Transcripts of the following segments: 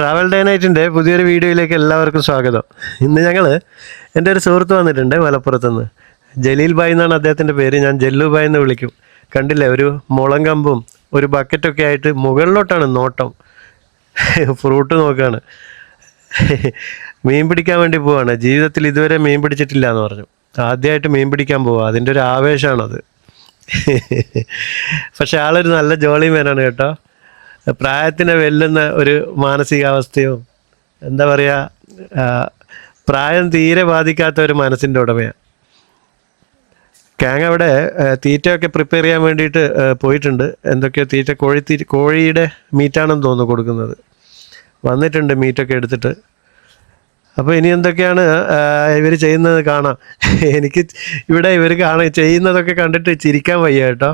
Travel day നൈറ്റിൻ്റെ പുതിയൊരു വീഡിയോയിലേക്ക് എല്ലാവർക്കും സ്വാഗതം. ഇന്ന് എൻ്റെ ഒരു സുഹൃത്ത് വന്നിട്ടുണ്ട് മലപ്പുറത്തുനിന്ന്. ജലീൽ ബായ് എന്നാണ് അദ്ദേഹത്തിൻ്റെ പേര്. ഞാൻ ജല്ലു ബായ് എന്ന് വിളിക്കും. കണ്ടില്ലേ, ഒരു മുളം കമ്പും ഒരു ബക്കറ്റൊക്കെ ആയിട്ട് മുകളിലോട്ടാണ് നോട്ടം. ഫ്രൂട്ട് നോക്കുകയാണ്. മീൻ പിടിക്കാൻ വേണ്ടി പോവാണ്. ജീവിതത്തിൽ ഇതുവരെ മീൻ പിടിച്ചിട്ടില്ല എന്ന് പറഞ്ഞു. ആദ്യമായിട്ട് മീൻ പിടിക്കാൻ പോവുക, അതിൻ്റെ ഒരു ആവേശമാണത്. പക്ഷെ ആളൊരു നല്ല ജോളി മേനാണ് കേട്ടോ. പ്രായത്തിനെ വെല്ലുന്ന ഒരു മാനസികാവസ്ഥയും എന്താ പറയുക, പ്രായം തീരെ ബാധിക്കാത്ത ഒരു മനസ്സിൻ്റെ ഉടമയാണ്. കാങ് അവിടെ തീറ്റയൊക്കെ പ്രിപ്പയർ ചെയ്യാൻ വേണ്ടിയിട്ട് പോയിട്ടുണ്ട്. എന്തൊക്കെയോ തീറ്റ, കോഴിയുടെ മീറ്റാണെന്ന് തോന്നുന്നു കൊടുക്കുന്നത്. വന്നിട്ടുണ്ട് മീറ്റൊക്കെ എടുത്തിട്ട്. അപ്പോൾ ഇനി എന്തൊക്കെയാണ് ഇവർ ചെയ്യുന്നത് കാണാം. എനിക്ക് ഇവിടെ ഇവർ ചെയ്യുന്നതൊക്കെ കണ്ടിട്ട് ചിരിക്കാൻ വയ്യ കേട്ടോ.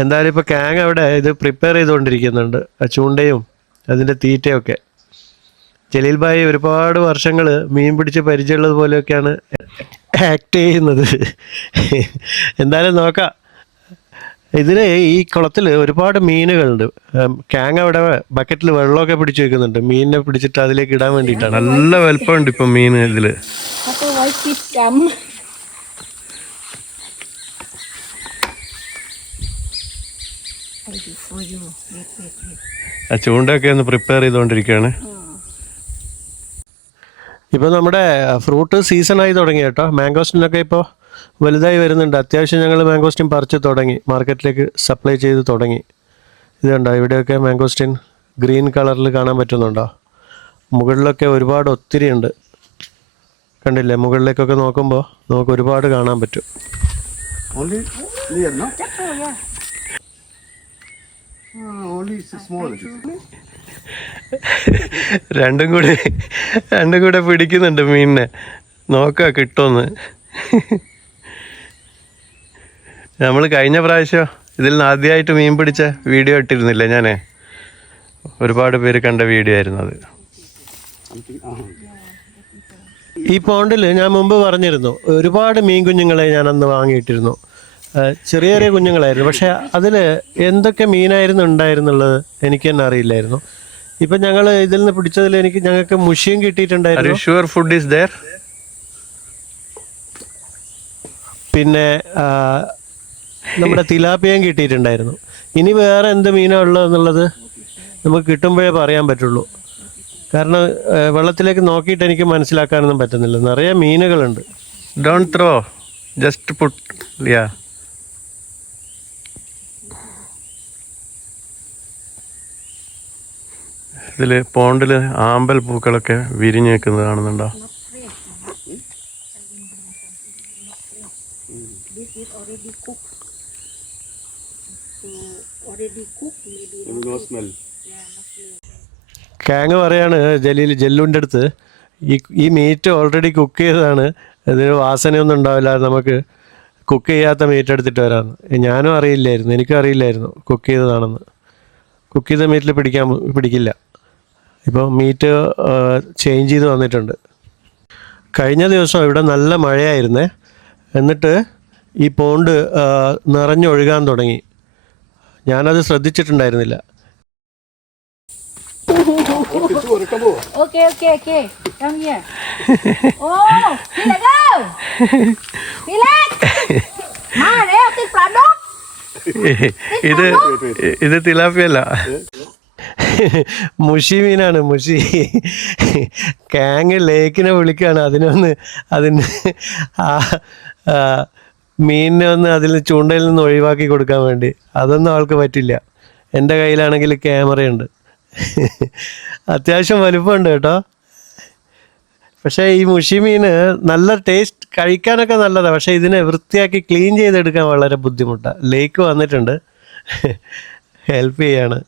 എന്തായാലും ഇപ്പോൾ കാങ് അവിടെ ഇത് പ്രിപ്പയർ ചെയ്തുകൊണ്ടിരിക്കുന്നുണ്ട്, ചൂണ്ടയും അതിൻ്റെ തീറ്റയൊക്കെ. ജലീൽ ഭായ് ഒരുപാട് വർഷങ്ങൾ മീൻ പിടിച്ച് പരിചയമുള്ളത് പോലെയൊക്കെയാണ് ആക്ട് ചെയ്യുന്നത്. എന്തായാലും നോക്കാം. ഇതിന് ഈ കുളത്തിൽ ഒരുപാട് മീനുകളുണ്ട്. കാങ് അവിടെ ബക്കറ്റിൽ വെള്ളമൊക്കെ പിടിച്ച് വെക്കുന്നുണ്ട്, മീനിനെ പിടിച്ചിട്ട് അതിലേക്ക് ഇടാൻ വേണ്ടിയിട്ടാണ്. നല്ല വലുപ്പമുണ്ട് ഇപ്പം മീൻ ഇതിൽ. ആ ചൂണ്ടയൊക്കെ ഒന്ന് പ്രിപ്പയർ ചെയ്തുകൊണ്ടിരിക്കുകയാണ്. ഇപ്പോൾ നമ്മുടെ ഫ്രൂട്ട് സീസണായി തുടങ്ങി കേട്ടോ. മാംഗോസ്റ്റിനൊക്കെ ഇപ്പോൾ വലുതായി വരുന്നുണ്ട്. അത്യാവശ്യം ഞങ്ങൾ മാംഗോസ്റ്റിൻ പറിച്ച് തുടങ്ങി, മാർക്കറ്റിലേക്ക് സപ്ലൈ ചെയ്ത് തുടങ്ങി. ഇതുണ്ടോ, ഇവിടെയൊക്കെ മാംഗോസ്റ്റിൻ ഗ്രീൻ കളറിൽ കാണാൻ പറ്റുന്നുണ്ടോ? മുകളിലൊക്കെ ഒരുപാട് ഒത്തിരി ഉണ്ട്, കണ്ടില്ലേ? മുകളിലേക്കൊക്കെ നോക്കുമ്പോൾ നമുക്ക് ഒരുപാട് കാണാൻ പറ്റും. രണ്ടും കൂടെ പിടിക്കുന്നുണ്ട് മീനിനെ. നോക്കാം കിട്ടുമെന്ന്. നമ്മൾ കഴിഞ്ഞ പ്രാവശ്യം ഇതിൽ നിന്ന് ആദ്യമായിട്ട് മീൻ പിടിച്ച വീഡിയോ ഇട്ടിരുന്നില്ല ഞാൻ? ഒരുപാട് പേര് കണ്ട വീഡിയോ ആയിരുന്നു അത്. ഈ പോണ്ടിൽ ഞാൻ മുമ്പ് പറഞ്ഞിരുന്നു, ഒരുപാട് മീൻ കുഞ്ഞുങ്ങളെ ഞാൻ അന്ന് വാങ്ങിയിട്ടിരുന്നു. ചെറിയ ചെറിയ കുഞ്ഞുങ്ങളായിരുന്നു. പക്ഷെ അതിൽ എന്തൊക്കെ മീനായിരുന്നു ഉണ്ടായിരുന്നുള്ളത് എനിക്ക് തന്നെ അറിയില്ലായിരുന്നു. ഇപ്പം ഞങ്ങൾ ഇതിൽ നിന്ന് പിടിച്ചതിൽ ഞങ്ങൾക്ക് മുഷിയും കിട്ടിയിട്ടുണ്ടായിരുന്നു. പിന്നെ നമ്മുടെ തിലാപ്പിയും കിട്ടിയിട്ടുണ്ടായിരുന്നു. ഇനി വേറെ എന്ത് മീനാണ് ഉള്ളതെന്നുള്ളത് നമുക്ക് കിട്ടുമ്പോഴേ പറയാൻ പറ്റുള്ളൂ. കാരണം വെള്ളത്തിലേക്ക് നോക്കിയിട്ട് എനിക്ക് മനസ്സിലാക്കാനൊന്നും പറ്റുന്നില്ല. നിറയെ മീനുകളുണ്ട്. Don't throw, just put. Yeah, ഇതിൽ പോണ്ടിൽ ആമ്പൽ പൂക്കളൊക്കെ വിരിഞ്ഞ് നിൽക്കുന്നത് കാണുന്നുണ്ടോ? കാങ് പറയാണ് ജല്ലുവിൻ്റെ അടുത്ത്, ഈ മീറ്റ് ഓൾറെഡി കുക്ക് ചെയ്തതാണ്, ഇതിന് വാസനയൊന്നും ഉണ്ടാവില്ല, നമുക്ക് കുക്ക് ചെയ്യാത്ത മീറ്റ് എടുത്തിട്ട് വരാമെന്ന്. ഞാനും അറിയില്ലായിരുന്നു, എനിക്കും അറിയില്ലായിരുന്നു കുക്ക് ചെയ്തതാണെന്ന്. കുക്ക് ചെയ്ത മീറ്റിൽ പിടിക്കില്ല. ഇപ്പോൾ മീറ്റ് ചേഞ്ച് ചെയ്ത് വന്നിട്ടുണ്ട്. കഴിഞ്ഞ ദിവസം ഇവിടെ നല്ല മഴയായിരുന്നേ. എന്നിട്ട് ഈ പോണ്ട് നിറഞ്ഞൊഴുകാൻ തുടങ്ങി. ഞാനത് ശ്രദ്ധിച്ചിട്ടുണ്ടായിരുന്നില്ല. ഇത് തിലാപ്പിയല്ല, മുഷി മീനാണ്. മുഷി. കാങ് ലേക്കിനെ വിളിക്കുകയാണ് അതിന് മീനിനെ ഒന്ന് അതിൽ ചൂണ്ടയിൽ നിന്ന് ഒഴിവാക്കി കൊടുക്കാൻ വേണ്ടി. അതൊന്നും ആൾക്ക് പറ്റില്ല. എൻ്റെ കയ്യിലാണെങ്കിൽ ക്യാമറയുണ്ട്, അത്യാവശ്യം വലുപ്പമുണ്ട് കേട്ടോ. പക്ഷേ ഈ മുഷി മീൻ നല്ല ടേസ്റ്റ്, കഴിക്കാനൊക്കെ നല്ലതാണ്. പക്ഷേ ഇതിനെ വൃത്തിയാക്കി ക്ലീൻ ചെയ്തെടുക്കാൻ വളരെ ബുദ്ധിമുട്ടാണ്. ലേക്ക് വന്നിട്ടുണ്ട്, ഹെൽപ്പ് ചെയ്യാണ്.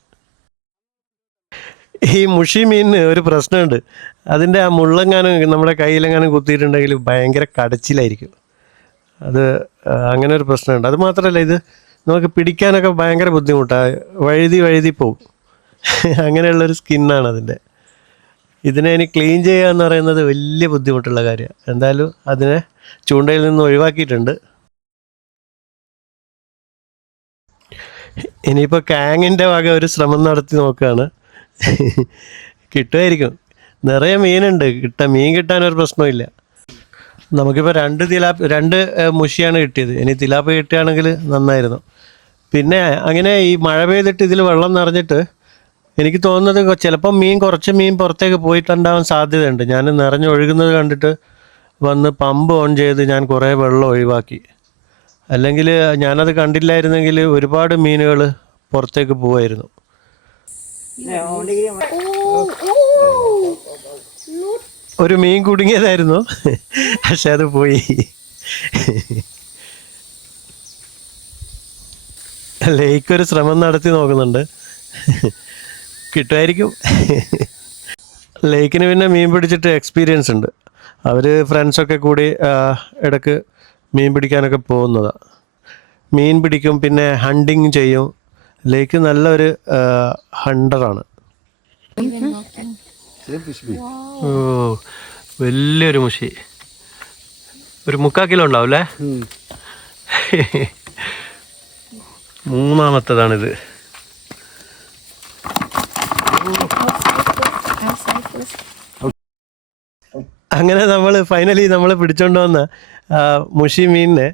ഈ മുഷി മീനിന് ഒരു പ്രശ്നമുണ്ട്. അതിൻ്റെ ആ മുള്ളെങ്ങാനും നമ്മുടെ കയ്യിലെങ്ങാനും കുത്തിയിട്ടുണ്ടെങ്കിൽ ഭയങ്കര കടച്ചിലായിരിക്കും. അത് അങ്ങനെ ഒരു പ്രശ്നമുണ്ട്. അത് മാത്രമല്ല, ഇത് നമുക്ക് പിടിക്കാനൊക്കെ ഭയങ്കര ബുദ്ധിമുട്ടാണ്. വഴുതി പോവും. അങ്ങനെയുള്ളൊരു സ്കിന്നാണ് അതിൻ്റെ. ഇതിനെ ഇനി ക്ലീൻ ചെയ്യുക എന്ന് പറയുന്നത് വലിയ ബുദ്ധിമുട്ടുള്ള കാര്യമാണ്. എന്തായാലും അതിനെ ചൂണ്ടയിൽ നിന്ന് ഒഴിവാക്കിയിട്ടുണ്ട്. ഇനിയിപ്പോൾ കാങ്ങിൻ്റെ വക ഒരു ശ്രമം നടത്തി നോക്കുകയാണ്. കിട്ടുമായിരിക്കും. നിറയെ മീനുണ്ട്. മീൻ കിട്ടാനൊരു പ്രശ്നമില്ല. നമുക്കിപ്പോൾ രണ്ട് മുഷിയാണ് കിട്ടിയത്. ഇനി തിലാപ്പ് കിട്ടുകയാണെങ്കിൽ നന്നായിരുന്നു. പിന്നെ അങ്ങനെ ഈ മഴ പെയ്തിട്ട് ഇതിൽ വെള്ളം നിറഞ്ഞിട്ട് എനിക്ക് തോന്നുന്നത് ചിലപ്പം കുറച്ച് മീൻ പുറത്തേക്ക് പോയിട്ടുണ്ടാവാൻ സാധ്യതയുണ്ട്. ഞാൻ നിറഞ്ഞൊഴുകുന്നത് കണ്ടിട്ട് വന്ന് പമ്പ് ഓൺ ചെയ്ത് ഞാൻ കുറേ വെള്ളം ഒഴിവാക്കി. അല്ലെങ്കിൽ ഞാനത് കണ്ടില്ലായിരുന്നെങ്കിൽ ഒരുപാട് മീനുകൾ പുറത്തേക്ക് പോവായിരുന്നു. ഒരു മീൻ കുടുങ്ങിയതായിരുന്നു, പക്ഷെ അത് പോയി. ലേക്കൊരു ശ്രമം നടത്തി നോക്കുന്നുണ്ട്. കിട്ടുമായിരിക്കും. ലേക്കിന് പിന്നെ മീൻ പിടിച്ചിട്ട് എക്സ്പീരിയൻസ് ഉണ്ട്. അവർ ഫ്രണ്ട്സൊക്കെ കൂടി ഇടയ്ക്ക് മീൻ പിടിക്കാനൊക്കെ പോകുന്നതാണ്. മീൻ പിടിക്കും, പിന്നെ ഹണ്ടിങ് ചെയ്യും. ലേക്ക് നല്ലൊരു ഹണ്ടറാണ്. ഓ, വലിയൊരു മുഷി. ഒരു 3/4 കിലോ ഉണ്ടാവും അല്ലേ? 3ാമത്തേതാണിത്. അങ്ങനെ ഫൈനലി നമ്മൾ പിടിച്ചോണ്ട് വന്ന മുഷി മീനിനെ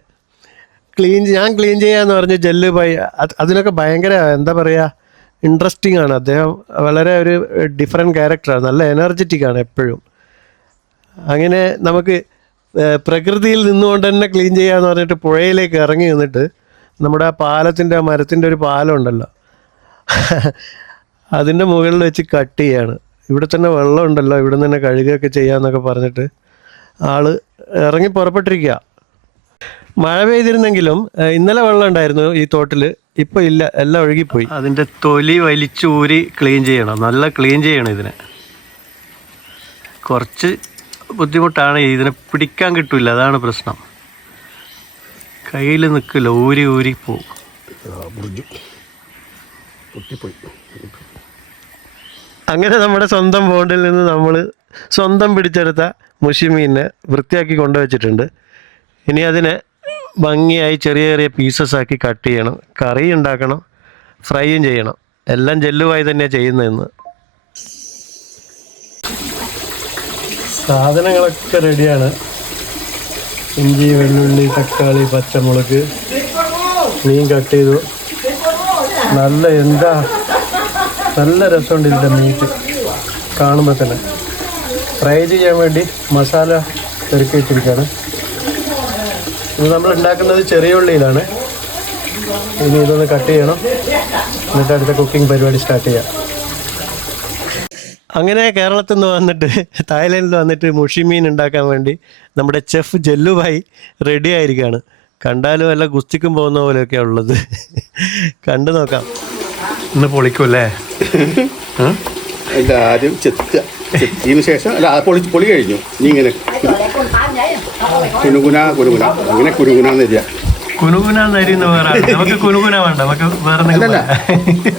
ഞാൻ ക്ലീൻ ചെയ്യാന്ന് പറഞ്ഞ് ജെല്ല് അതിനൊക്കെ ഭയങ്കര എന്താ പറയുക, ഇൻട്രസ്റ്റിംഗ് ആണ്. അദ്ദേഹം വളരെ ഒരു ഡിഫറെൻറ്റ് ക്യാരക്ടറാണ്. നല്ല എനർജറ്റിക് ആണ് എപ്പോഴും. അങ്ങനെ നമുക്ക് പ്രകൃതിയിൽ നിന്നുകൊണ്ട് തന്നെ ക്ലീൻ ചെയ്യാന്ന് പറഞ്ഞിട്ട് പുഴയിലേക്ക് ഇറങ്ങി നിന്നിട്ട് നമ്മുടെ ആ മരത്തിൻ്റെ ഒരു പാലം ഉണ്ടല്ലോ, അതിൻ്റെ മുകളിൽ വെച്ച് കട്ട് ചെയ്യാണ്. ഇവിടെ തന്നെ വെള്ളം ഉണ്ടല്ലോ, ഇവിടെ നിന്ന് തന്നെ കഴുകുകയൊക്കെ ചെയ്യാമെന്നൊക്കെ പറഞ്ഞിട്ട് ആള് ഇറങ്ങി പുറപ്പെട്ടിരിക്കുക. മഴ പെയ്തിരുന്നെങ്കിലും ഇന്നലെ വെള്ളം ഉണ്ടായിരുന്നു ഈ തോട്ടിൽ, ഇപ്പോൾ ഇല്ല, എല്ലാം ഒഴുകിപ്പോയി. അതിൻ്റെ തൊലി വലിച്ചൂരി ക്ലീൻ ചെയ്യണം, നല്ല ക്ലീൻ ചെയ്യണം. ഇതിനെ കുറച്ച് ബുദ്ധിമുട്ടാണ്. ഇതിനെ പിടിക്കാൻ കിട്ടില്ല, അതാണ് പ്രശ്നം. കയ്യിൽ നിൽക്കില്ല, ഊരി പോവും. അങ്ങനെ നമ്മുടെ സ്വന്തം ബോണ്ടിൽ നിന്ന് നമ്മൾ സ്വന്തം പിടിച്ചെടുത്ത മുഷിമീനെ വൃത്തിയാക്കി കൊണ്ടുവച്ചിട്ടുണ്ട്. ഇനി അതിനെ ഭംഗിയായി ചെറിയ ചെറിയ പീസസ് ആക്കി കട്ട് ചെയ്യണം, കറി ഉണ്ടാക്കണം, ഫ്രൈയും ചെയ്യണം. എല്ലാം ജെല്ലുവായി തന്നെയാണ് ചെയ്യുന്നതെന്ന്. സാധനങ്ങളൊക്കെ റെഡിയാണ്. ഇഞ്ചി, വെള്ളുള്ളി, തക്കാളി, പച്ചമുളക്, മീൻ കട്ട് ചെയ്തു. നല്ല രസമുണ്ട് ഇതിൻ്റെ മീറ്റ് കാണുമ്പോൾ തന്നെ. ഫ്രൈ ചെയ്യാൻ വേണ്ടി മസാല പെരുക്കി വെച്ചിരിക്കുകയാണ്. ഇത് നമ്മൾ ഉണ്ടാക്കുന്നത് ചെറിയ ഉള്ളിയിലാണ്. ഇനി ഇതൊന്ന് കട്ട് ചെയ്യണം, എന്നിട്ട് അടുത്ത കുക്കിംഗ് പരിപാടി സ്റ്റാർട്ട് ചെയ്യാം. അങ്ങനെ കേരളത്തിൽ നിന്ന് വന്നിട്ട് തായ്ലൻഡിൽ വന്നിട്ട് മുഷി മീൻ ഉണ്ടാക്കാൻ വേണ്ടി നമ്മുടെ ചെഫ് ജെല്ലുഭായി റെഡി ആയിരിക്കുകയാണ്. കണ്ടാലും വല്ല ഗുസ്തിക്കും പോകുന്ന പോലെയൊക്കെ ഉള്ളത്. കണ്ടു നോക്കാം. ഇന്ന് പൊളിക്കുമല്ലേ? ആദ്യം ചെത്തിയതിനു ശേഷം പൊളി കഴിഞ്ഞു. നീ ഇങ്ങനെ കുനുകുന അങ്ങനെ കുനുകുനാന്ന് എഴുതിയ അല്ലല്ല,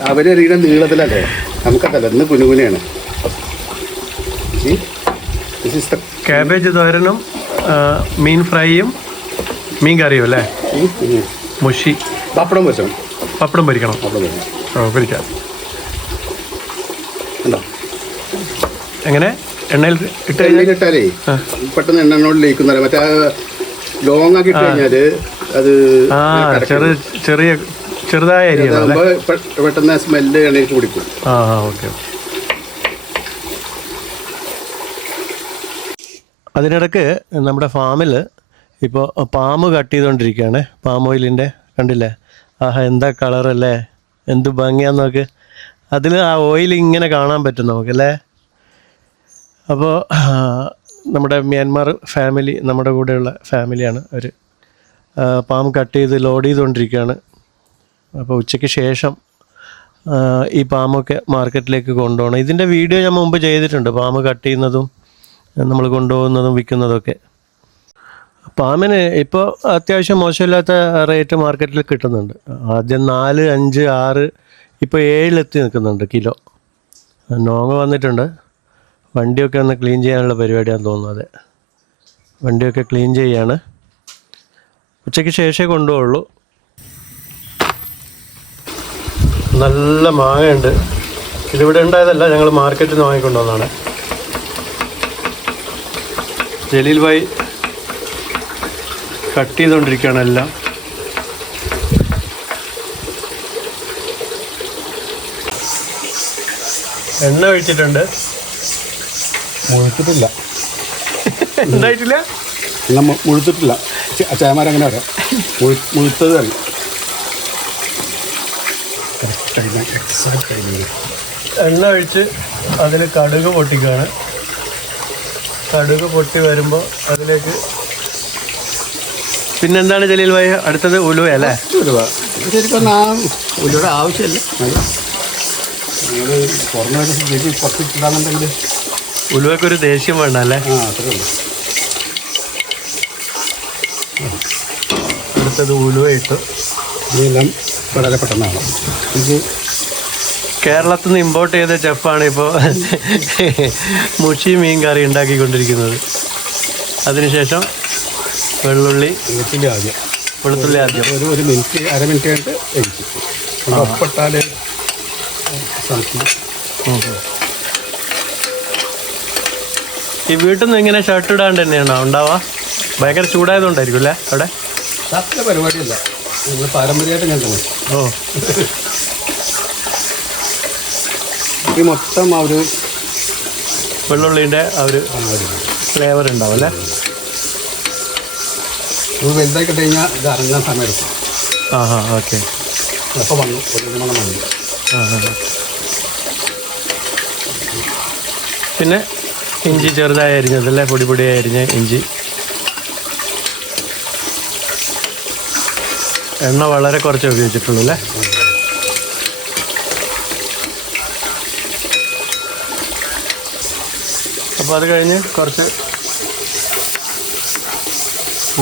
അവരെറിയുടെ നീളത്തിലല്ലേ, നമുക്കതല്ല. ഇന്ന് കുനുകുനയാണ്. കാബേജ് തോരനും മീൻ ഫ്രൈയും മീൻ കറിയും അല്ലേ? മുഷി. പപ്പടം പൊരിക്കണം. പൊരിക്കാം. എങ്ങനെ എണ്ണയിൽ ഇട്ടാലേ പെട്ടെന്ന് എണ്ണനോട് ലയിക്കുന്ന മറ്റേ ലോങ് ആക്കി ഇട്ട് കഴിഞ്ഞാല് അത് ചെറുതായ പെട്ടെന്ന് സ്മെല്ല് എണ്ണയിൽ കുടിക്കും. ഓക്കെ. അതിനിടക്ക് നമ്മുടെ ഫാമിൽ ഇപ്പോൾ പാമ്പ് കട്ട് ചെയ്തുകൊണ്ടിരിക്കുകയാണ്. പാം ഓയിലിൻ്റെ കണ്ടില്ലേ? ആഹാ, എന്താ കളറല്ലേ, എന്ത് ഭംഗിയാന്ന് നോക്ക്. അതിൽ ആ ഓയിൽ ഇങ്ങനെ കാണാൻ പറ്റും നമുക്കല്ലേ. അപ്പോൾ നമ്മുടെ മ്യാൻമാർ ഫാമിലി, നമ്മുടെ കൂടെയുള്ള ഫാമിലിയാണ്. അവർ പാം കട്ട് ചെയ്ത് ലോഡ് ചെയ്തുകൊണ്ടിരിക്കുകയാണ്. അപ്പോൾ ഉച്ചയ്ക്ക് ശേഷം ഈ പാമ്പൊക്കെ മാർക്കറ്റിലേക്ക് കൊണ്ടുപോകണം. ഇതിൻ്റെ വീഡിയോ ഞാൻ മുമ്പ് ചെയ്തിട്ടുണ്ട്, പാമ്പ് കട്ട് ചെയ്യുന്നതും നമ്മൾ കൊണ്ടുപോകുന്നതും വിൽക്കുന്നതൊക്കെ. പാമ്പിന് ഇപ്പോൾ അത്യാവശ്യം മോശമില്ലാത്ത റേറ്റ് മാർക്കറ്റിൽ കിട്ടുന്നുണ്ട്. ആദ്യം 4, 5, 6, ഇപ്പോൾ 7 നിൽക്കുന്നുണ്ട് കിലോ. നോങ്ങ വന്നിട്ടുണ്ട്. വണ്ടിയൊക്കെ ഒന്ന് ക്ലീൻ ചെയ്യാനുള്ള പരിപാടിയാണെന്ന് തോന്നുന്നത്. വണ്ടിയൊക്കെ ക്ലീൻ ചെയ്യാണ്. ഉച്ചയ്ക്ക് ശേഷമേ കൊണ്ടുപോകുള്ളൂ. നല്ല മാങ്ങയുണ്ട്. ഇതിവിടെ ഉണ്ടായതല്ല, ഞങ്ങൾ മാർക്കറ്റിൽ നിന്ന് വാങ്ങിക്കൊണ്ടുവന്നതാണ്. ജലീൽ ഭായ് കട്ട് ചെയ്തുകൊണ്ടിരിക്കുകയാണ് എല്ലാം. എണ്ണ ഒഴിച്ചിട്ടുണ്ട്. മുഴുത്തിട്ടില്ല. എന്തായിട്ടില്ല? എല്ലാം മുഴുത്തിട്ടില്ല. ചായമാരങ്ങനെ പറയാം, മുഴുത്തത് തന്നെ. എണ്ണ ഒഴിച്ച് അതിൽ കടുക് പൊട്ടിക്കുകയാണ്. കടുക് പൊട്ടി വരുമ്പോൾ അതിലേക്ക് പിന്നെന്താണ് ജലീൽ ഭായ് അടുത്തത്? ഉലുവ അല്ലേ? ഉലുവ ശരിക്കും ഉലുവയുടെ ആവശ്യമില്ല. നിങ്ങൾ പുറമെ കുറച്ച് ഇടാന്നുണ്ടെങ്കിൽ ഉലുവക്കൊരു ദേഷ്യം വേണ്ട അല്ലേ? അത്രേ ഉള്ളൂ. അടുത്തത് ഉലുവ ഇട്ടു. ഇതെല്ലാം വളരെ പെട്ടെന്നാണ്. ഇത് കേരളത്തിൽ നിന്ന് ഇമ്പോർട്ട് ചെയ്ത ചെഫാണ് ഇപ്പോൾ മുഷി മീൻ കറി ഉണ്ടാക്കിക്കൊണ്ടിരിക്കുന്നത്. അതിനുശേഷം വെള്ളുള്ളി, വെളുത്തുള്ളി ആദ്യം ഒരു മിനിറ്റ്, അര മിനിറ്റ് ആയിട്ട് കഴിക്കും. ഒപ്പിട്ടാൽ ഈ വീട്ടിൽ നിന്ന് ഇങ്ങനെ ഷർട്ട് ഇടാണ്ട് തന്നെയാണോ ഉണ്ടാവുക? ഭയങ്കര ചൂടായതുകൊണ്ടായിരിക്കും അല്ലേ അവിടെ? ഷർട്ടിൻ്റെ പരിപാടിയല്ല, നമ്മൾ പാരമ്പര്യമായിട്ട് ഞാൻ തന്നെ. ഓ, ഈ മൊത്തം ആ ഒരു വെള്ളുള്ളീൻ്റെ ആ ഒരു ഫ്ലേവർ ഉണ്ടാവും അല്ലേ? ഇത് വലുതായി കിട്ടി കഴിഞ്ഞാൽ ഇത് ഇറങ്ങാൻ സമയം എടുക്കും. ഓക്കെ. അപ്പോൾ വന്നു ഒരു മണം വന്നു. പിന്നെ ഇഞ്ചി ചെറുതായി അരിഞ്ഞതല്ലേ, പൊടി പൊടിയായി അരിഞ്ഞ ഇഞ്ചി. എണ്ണ വളരെ കുറച്ച് ഉപയോഗിച്ചിട്ടുള്ളൂ അല്ലേ? അപ്പോൾ അത് കഴിഞ്ഞ് കുറച്ച്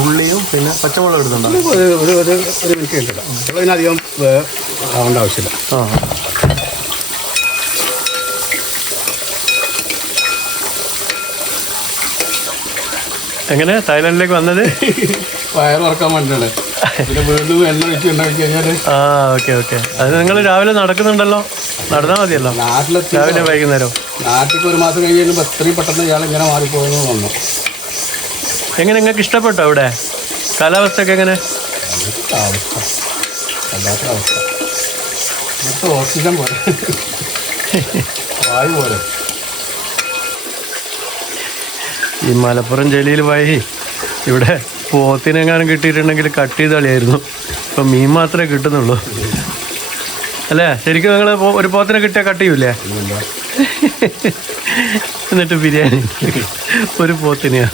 ഉള്ളിയും പിന്നെ പച്ചമുളക് ഇടുന്നുണ്ടോ? ഒരു മിനിറ്റ് കഴിഞ്ഞില്ല, അതിനധികം ആവേണ്ട ആവശ്യമില്ല. എങ്ങനെ തായ്ലൻഡിലേക്ക് വന്നത്? വയറ് വറക്കാൻ വേണ്ടിയാണ്. പിന്നെ വീണ്ടും എണ്ണ വെച്ച് കഴിഞ്ഞാൽ ഓക്കെ. അത് നിങ്ങൾ രാവിലെ നടക്കുന്നുണ്ടല്ലോ, നടന്നാൽ മതിയല്ലോ. രാവിലെ വൈകുന്നേരം നാട്ടിലേക്ക് ഒരു മാസം കഴിഞ്ഞ് കഴിയുമ്പോൾ എത്രയും പെട്ടെന്ന് ഇയാൾ ഇങ്ങനെ മാറിപ്പോയെന്ന് വന്നു. എങ്ങനെ നിങ്ങൾക്ക് ഇഷ്ടപ്പെട്ടോ ഇവിടെ കാലാവസ്ഥയൊക്കെ? എങ്ങനെ അവസ്ഥ അല്ലാത്ത അവസ്ഥ, മൊത്തം ഓക്സിജൻ പോലെ, വായു പോലെ. ഈ മലപ്പുറം ജലീൽ ഭായി ഇവിടെ പോത്തിനെങ്ങാനും കിട്ടിയിട്ടുണ്ടെങ്കിൽ കട്ട് ചെയ്ത് കളിയായിരുന്നു. ഇപ്പം മീൻ മാത്രമേ കിട്ടുന്നുള്ളൂ അല്ലേ? ശരിക്കും നിങ്ങൾ ഒരു പോത്തിനെ കിട്ടിയാൽ കട്ട് ചെയ്യൂലേ? എന്നിട്ട് ബിരിയാണി ഒരു പോത്തിനെയാ.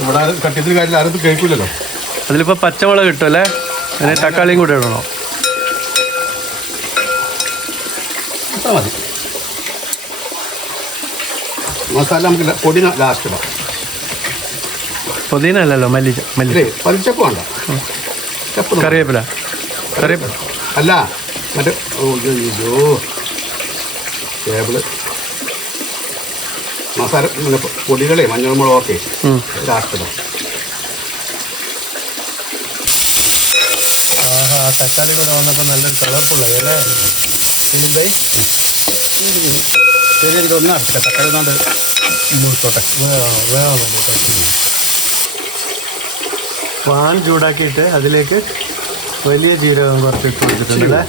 ഇവിടെ കട്ടിയത്തിന് കാര്യമില്ല, ആരും കഴിക്കില്ലല്ലോ. അതിലിപ്പോൾ പച്ചമുളക് കിട്ടും അല്ലേ? അതിന് തക്കാളിയും കൂടെ ഇടണോ? മതി. മസാല നമുക്ക് പൊടി ലാസ്റ്റ് ഇടാം. പുതിന അല്ലല്ലോ, മല്ലി പലിച്ചപ്പ് വേണ്ട, കറിവേപ്പില അല്ല മറ്റേ ടേബിള് മസാല പൊടികളെ മഞ്ഞൾ മുളകൊക്കെ ലാസ്റ്റ് ഇടാം. തക്കാളി കൂടെ വന്നപ്പോൾ നല്ലൊരു കളർഫുള്ളത് അല്ലേ? ശരി, ഇതൊന്നും അടച്ചില്ല, തക്കാളി ഒന്നാണ്ട് മുഴുത്തോട്ടെ. പാൻ ചൂടാക്കിയിട്ട് അതിലേക്ക് വലിയ ജീരകം കുറച്ച് ഇട്ട് കൊടുത്തിട്ടുണ്ടല്ലേ?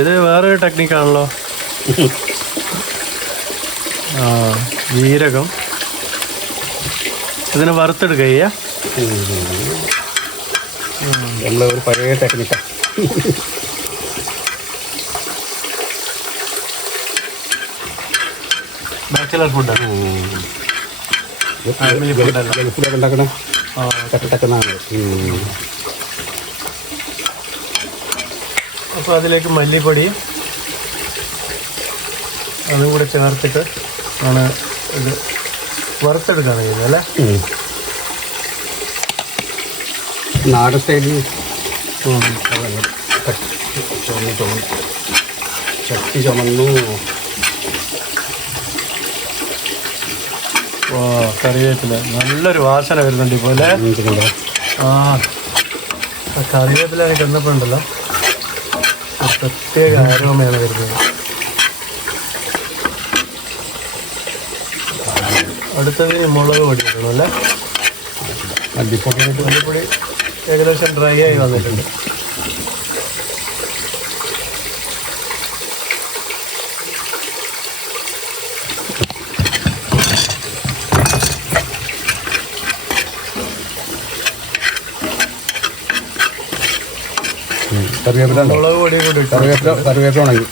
ഇത് വേറൊരു ടെക്നിക്കാണല്ലോ. ജീരകം ഇതിനെ വറുത്തെടുക്കുക ചെയ്യാ. എല്ലാം ഒരു പഴയ ടെക്നിക്കാണ്. ബാച്ചിലർ ഫുഡാണ്. ഗൾഫിലൊക്കെ ഉണ്ടാക്കണം ടക്കെന്നാണ്. അപ്പോൾ അതിലേക്ക് മല്ലിപ്പൊടി അതും കൂടെ ചേർത്തിട്ട് ആണ് ഇത് വറുത്തെടുക്കുകയാണ് ചെയ്യുന്നത് അല്ലേ? നാടൻ സ്റ്റൈലിൽ ചട്ടി ചുമന്നു. കറിവേപ്പില നല്ലൊരു വാസന വരുന്നുണ്ട് ഇപ്പോൾ അല്ലേ? കറിവേപ്പില എനിക്ക് എന്നപ്പോൾ ഉണ്ടല്ലോ ഒരു പ്രത്യേക ആരോമയാണ് വരുന്നത്. അടുത്തതിന് മുളക് പൊടി ഇടണം അല്ലേ? മല്ലിപ്പൊടി ഏകദേശം ഡ്രൈ ആയി വന്നിട്ടുണ്ട്. മുളക് പൊടി കൂടി കറിവേപ്പില ഉണങ്ങി.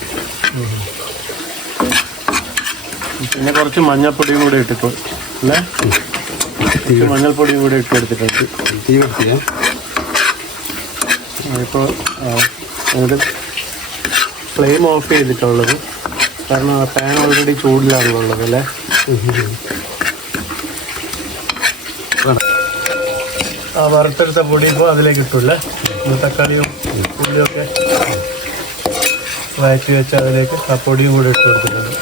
പിന്നെ കുറച്ച് മഞ്ഞൾപ്പൊടിയും കൂടി ഇട്ടിട്ട് അല്ലേ? കുറച്ച് മഞ്ഞൾപ്പൊടിയും കൂടി ഇട്ട് എടുത്തിട്ടുണ്ട്. തീ വെച്ചില്ല. ഇപ്പോൾ അത് ഫ്ലെയിം ഓഫ് ചെയ്തിട്ടുള്ളത്, കാരണം പാൻ ഓൾറെഡി ചൂടിലാണുള്ളത് അല്ലേ? ആ വറുത്തെടുത്ത പൊടി ഇപ്പോൾ അതിലേക്ക് ഇട്ടൂല്ലേ? തക്കാളിയും ഉള്ളിയൊക്കെ വഴറ്റി വെച്ച് അതിലേക്ക് ആ പൊടിയും കൂടി ഇട്ട് കൊടുത്തിട്ടുണ്ട്.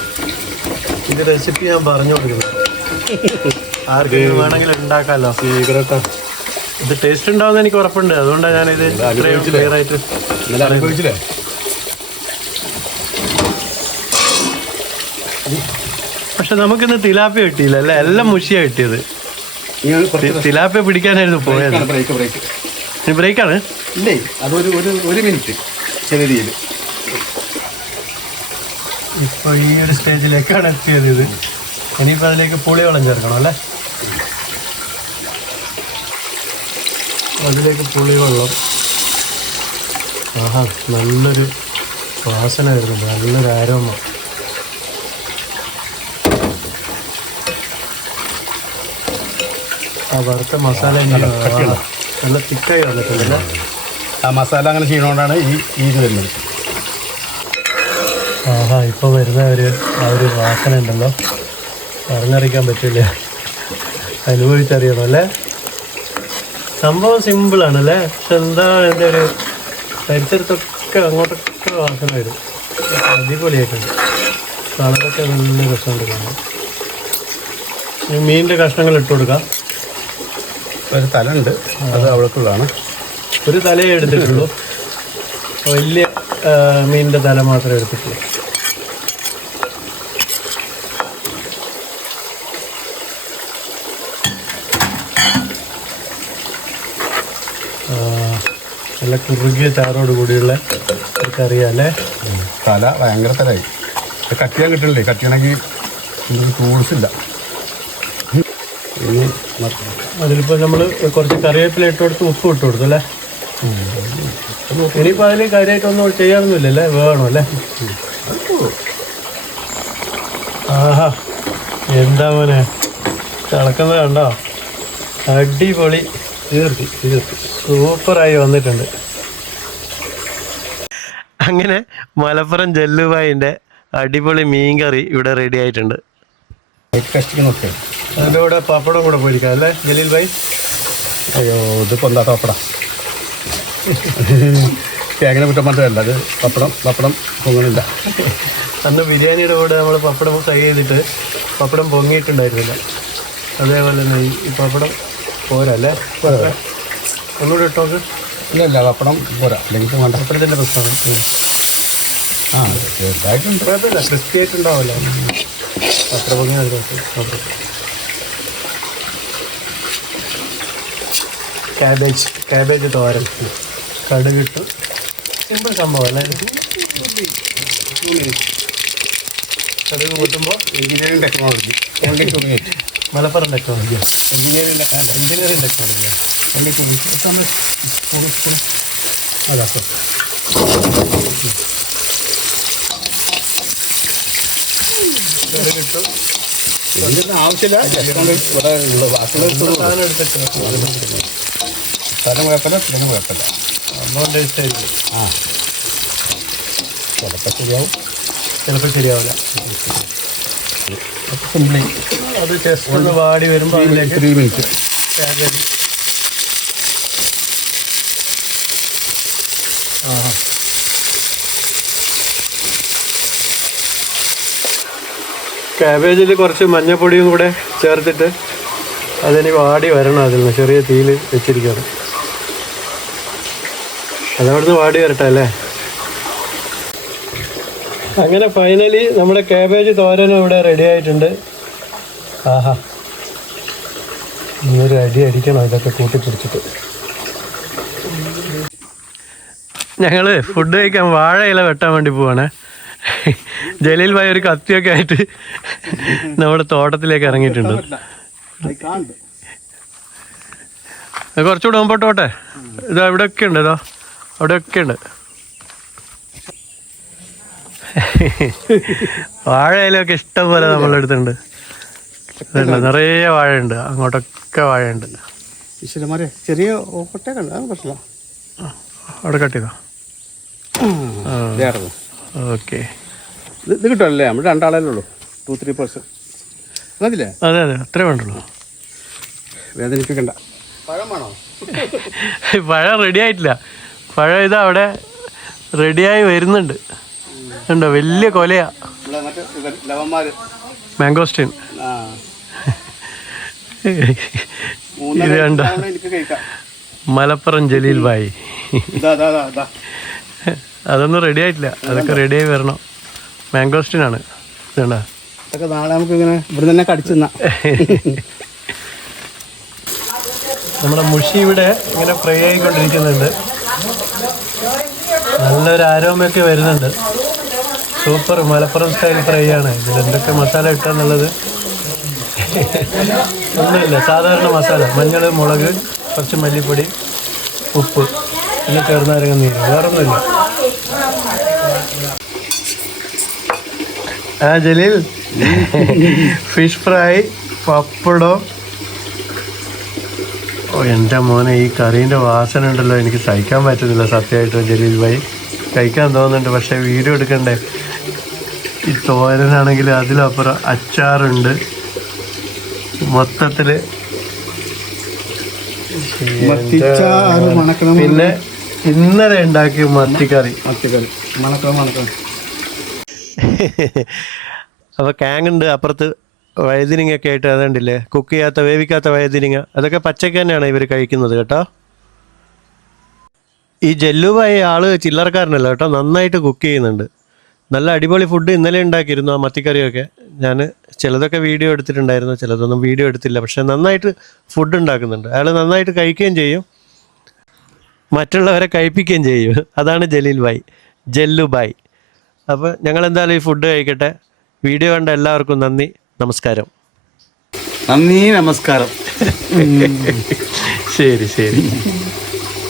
ഇത് റെസിപ്പി ഞാൻ പറഞ്ഞു കൊടുക്കുന്നത്, ആർക്കെങ്കിലും വേണമെങ്കിൽ ഉണ്ടാക്കാമല്ലോ. ഇത് ടേസ്റ്റ് ഉണ്ടാവുമെന്ന് എനിക്ക് ഉറപ്പുണ്ട്. അതുകൊണ്ടാണ് ഞാനിത് ഇത്രയും ക്ലിയർ ആയിട്ട് അനുഭവിച്ചില്ലേ? പക്ഷെ നമുക്കിന്ന് തിലാപ്പിയ കിട്ടിയില്ല അല്ലേ? എല്ലാം മുഷിയാണ് കിട്ടിയത്. തിലാപ്പിയ പിടിക്കാനായിരുന്നു പോയത്. ബ്രേക്കാണ് ഇല്ലേ? അതൊരു ഒരു മിനിറ്റ് ചെറിയ രീതിയിൽ. ഇപ്പോൾ ഈ ഒരു സ്റ്റേജിലേക്കാണ് എത്തിയത്. ഇത് ഇനിയിപ്പോൾ അതിലേക്ക് പുളിവെള്ളം ചേർക്കണം അല്ലേ? അതിലേക്ക് പുളിവെള്ളം. ആഹാ, നല്ലൊരു വാസന വരുന്നുണ്ട്, നല്ലൊരു ആരോമ. ആ വറുത്ത മസാല നല്ല തിക്കായി വന്നിട്ടുണ്ടല്ലേ? ആ മസാല അങ്ങനെ ചെയ്യണോണ്ടാണ് ഈ ഇത് വരുന്നത്. ആഹാ, ഇപ്പോൾ വരുന്ന ആ ഒരു വാസന ഉണ്ടല്ലോ, പറഞ്ഞറിയിക്കാൻ പറ്റില്ല, അനുഭവിച്ചറിയണം അല്ലേ? സംഭവം സിമ്പിളാണല്ലേ? പക്ഷെ എന്താ എൻ്റെ ഒരു പരിസരത്തൊക്കെ അങ്ങോട്ടൊക്കെ വാസന വരും. അടിപൊളിയായിട്ടുണ്ട്. കളറൊക്കെ നല്ല രസമുണ്ട് കാണാൻ. ഈ മീനിൻ്റെ കഷ്ണങ്ങൾ ഇട്ട് കൊടുക്കാം. ഒരു തല ഉണ്ട്, അത് അവൾക്കുള്ളതാണ്. ഒരു തലയേ എടുത്തിട്ടുള്ളൂ, വലിയ മീനിൻ്റെ തല മാത്രമേ എടുത്തിട്ടുള്ളൂ. നല്ല കുറുകിയ ചാറോട് കൂടിയുള്ള ഒരു കറിയല്ലേ? തല ഭയങ്കര തലയായി. കട്ടിയാൻ കിട്ടണില്ലേ? കട്ടിയാണെങ്കിൽ ടൂൾസ് ഇല്ല. ഇനി അതിലിപ്പോൾ നമ്മൾ കുറച്ച് കറിവേപ്പില ഇട്ട് കൊടുത്ത് ഉപ്പ് ഇട്ട് കൊടുത്തു അല്ലേ? ഇനിയിപ്പോൾ അതിൽ കാര്യമായിട്ടൊന്നും ചെയ്യാനൊന്നുമില്ലല്ലേ? വേണോ അല്ലേ? ആഹാ, എന്താ മോനെ തിളക്കുന്നത് കണ്ടോ? അടിപൊളി, സൂപ്പറായി വന്നിട്ടുണ്ട്. അങ്ങനെ മലപ്പുറം ജല്ലുബായിൻ്റെ അടിപൊളി മീൻ കറി ഇവിടെ റെഡി ആയിട്ടുണ്ട്. അതിൻ്റെ കൂടെ പപ്പടം കൂടെ പൊരിക്കാം അല്ലേ ജലീൽ ഭായി? അയ്യോ, ഇത് പൊന്താത്ത പപ്പടം. തേങ്ങനെ കുറ്റം പറഞ്ഞല്ല, അത് പപ്പടം പൊങ്ങണില്ല. അന്ന് ബിരിയാണിയുടെ കൂടെ നമ്മൾ പപ്പടം ഫ്രൈ ചെയ്തിട്ട് പപ്പടം പൊങ്ങിയിട്ടുണ്ടായിരുന്നില്ല. അതേപോലെ തന്നെ ഈ പപ്പടം പോരാ അല്ലേ? ഒന്നുകൂടെ ഇട്ടോക്ക്. ഇല്ല, പപ്പടം പോരാ, അല്ലെങ്കിൽ വേണ്ട. പപ്പടത്തിൻ്റെ പ്രശ്നമാണ്. ആ, ചെറുതായിട്ടുണ്ട്. കുഴപ്പമില്ല, ക്രിസ്പി ആയിട്ടുണ്ടാവില്ല. അത്ര പൊങ്ങി ക്യാബേജ് തോരൻ, കടുകിട്ട് സിമ്പിൾ സംഭവം അല്ലേ? കടുക് കൂട്ടുമ്പോൾ എഞ്ചിനീയറിംഗ് ടെക്നോളജി, മലപ്പുറം ടെക്നോളജിയോ? എഞ്ചിനീയറിംഗ് ടെക്നോളജിയോ? കടുകിട്ടു. ഇതിൻ്റെ ആവശ്യമില്ല. ഇവിടെ ഉള്ള ബാക്കിയുള്ള സാധനം എടുത്തിട്ട് സ്ഥലം കുഴപ്പമില്ല, സ്ഥലം കുഴപ്പമില്ല. സംഭവം ടേസ്റ്റ് ആയിരിക്കും. ആ, ചിലപ്പോൾ ശരിയാവും, ചിലപ്പോൾ ശരിയാവില്ല. സിംപ്ലി അത് ജസ്റ്റ് ഒന്ന് വാടി വരുമ്പോൾ അതിലേക്ക് 3 മിനിറ്റ് ക്യാബേജ്. ക്യാബേജിൽ കുറച്ച് മഞ്ഞപ്പൊടിയും കൂടെ ചേർത്തിട്ട് അതിന് വാടി വരണം. അതിൽ നിന്ന് ചെറിയ തീയിൽ വെച്ചിരിക്കുകയാണ്. അതവിടുന്ന് വാടി വരട്ടെ അല്ലേ? അങ്ങനെ ഫൈനലി നമ്മുടെ കാബേജ് തോരനും ഇവിടെ റെഡി ആയിട്ടുണ്ട്. ആഹാ, ഈ ഒരു അടി അടിക്കണം ഇതൊക്കെ കൂട്ടിപ്പിടിച്ചിട്ട്. ഞങ്ങൾ ഫുഡ് കഴിക്കാൻ വാഴ ഇല വെട്ടാൻ വേണ്ടി പോവാണ്. ജലീൽ ഭായി ഒരു കത്തിയൊക്കെ ആയിട്ട് നമ്മുടെ തോട്ടത്തിലേക്ക് ഇറങ്ങിയിട്ടുണ്ട്. കുറച്ചുകൂടെ മുമ്പോട്ട് പോട്ടെ. ഇതാ ഇവിടെയൊക്കെ ഉണ്ട്, ഇതോ അവിടെയൊക്കെ ഉണ്ട് വാഴ ഇലയൊക്കെ ഇഷ്ടം പോലെ നമ്മളുടെ അടുത്തുണ്ട്. നിറയെ വാഴയുണ്ട്, അങ്ങോട്ടൊക്കെ വാഴയുണ്ട്. ചെറിയ പ്രശ്നമില്ല. അവിടെ കട്ട് ചെയ്തോ? ഓക്കെ, ഇത് കിട്ടുമല്ലേ? നമ്മൾ രണ്ടാളല്ലേ ഉള്ളൂ, 2-3 അതില്ലേ? അതെ അതെ, അത്രേ വേണ്ടുള്ളൂ. വേദനിപ്പിക്കണ്ട. പഴം വേണോ? പഴം റെഡി ആയിട്ടില്ല. പഴം ഇതാ അവിടെ റെഡിയായി വരുന്നുണ്ട്. ഉണ്ടോ, വലിയ കൊലയാ. മാംഗോസ്റ്റീൻ. ഇത് കണ്ടോ, മലപ്പുറം ജലീൽ ഭായി. അതൊന്നും റെഡി ആയിട്ടില്ല, അതൊക്കെ റെഡിയായി വരണം. മാംഗോസ്റ്റീൻ ആണ്. ഇതുണ്ടോ, നാളെ നമുക്ക് ഇങ്ങനെ ഇവിടെ തന്നെ കടിച്ചെന്ന. നമ്മുടെ മുഷി ഇവിടെ ഇങ്ങനെ ഫ്രൈ ആയിക്കൊണ്ടിരിക്കുന്നുണ്ട്. നല്ലൊരു ആരോമയൊക്കെ വരുന്നുണ്ട്. സൂപ്പർ മലപ്പുറം സ്റ്റൈൽ ഫ്രൈ ആണ്. ഇതിൽ എന്തൊക്കെ മസാല ഇട്ടെന്നുള്ളത് ഒന്നുമില്ല, സാധാരണ മസാല, മഞ്ഞൾ, മുളക്, കുറച്ച് മല്ലിപ്പൊടി, ഉപ്പ്, പിന്നെ ചെറുനാരങ്ങ നീര്, വേറൊന്നുമില്ല. ആ ജലീൽ, ഫിഷ് ഫ്രൈ, പപ്പടം. ഓ എൻ്റെ മോനെ, ഈ കറീൻ്റെ വാസന ഉണ്ടല്ലോ, എനിക്ക് സഹിക്കാൻ പറ്റുന്നില്ല സത്യമായിട്ടും ജലീൽ ഭായി. കഴിക്കാൻ തോന്നുന്നുണ്ട്, പക്ഷേ വീഡിയോ എടുക്കണ്ടേ. ഈ തോരനാണെങ്കിൽ അതിലപ്പുറം അച്ചാറുണ്ട്. മൊത്തത്തിൽ പിന്നെ ഇന്നലെ ഉണ്ടാക്കിയ മത്തിക്കറി. അപ്പോൾ കാങ്ങുണ്ട് അപ്പുറത്ത്, വഴുതിനിങ്ങൊക്കെ ആയിട്ട്. അതുകൊണ്ടില്ലേ, കുക്ക് ചെയ്യാത്ത വേവിക്കാത്ത വഴുതിനിങ്ങ, അതൊക്കെ പച്ചക്ക് തന്നെയാണ് ഇവർ കഴിക്കുന്നത് കേട്ടോ. ഈ ജല്ലുഭായി ആള് ചില്ലറക്കാരനല്ല കേട്ടോ, നന്നായിട്ട് കുക്ക് ചെയ്യുന്നുണ്ട്. നല്ല അടിപൊളി ഫുഡ് ഇന്നലെ ഉണ്ടാക്കിയിരുന്നു, ആ മത്തിക്കറിയൊക്കെ. ഞാൻ ചിലതൊക്കെ വീഡിയോ എടുത്തിട്ടുണ്ടായിരുന്നു, ചിലതൊന്നും വീഡിയോ എടുത്തില്ല. പക്ഷെ നന്നായിട്ട് ഫുഡ് ഉണ്ടാക്കുന്നുണ്ട് അയാൾ. നന്നായിട്ട് കഴിക്കുകയും ചെയ്യും, മറ്റുള്ളവരെ കഴിപ്പിക്കുകയും ചെയ്യും. അതാണ് ജലീൽ ഭായ്, ജല്ലു ഭായ്. അപ്പോൾ ഞങ്ങൾ എന്തായാലും ഈ ഫുഡ് കഴിക്കട്ടെ. വീഡിയോ കണ്ട എല്ലാവർക്കും നന്ദി, നമസ്കാരം. നന്ദി, നമസ്കാരം. ശരി ശരി.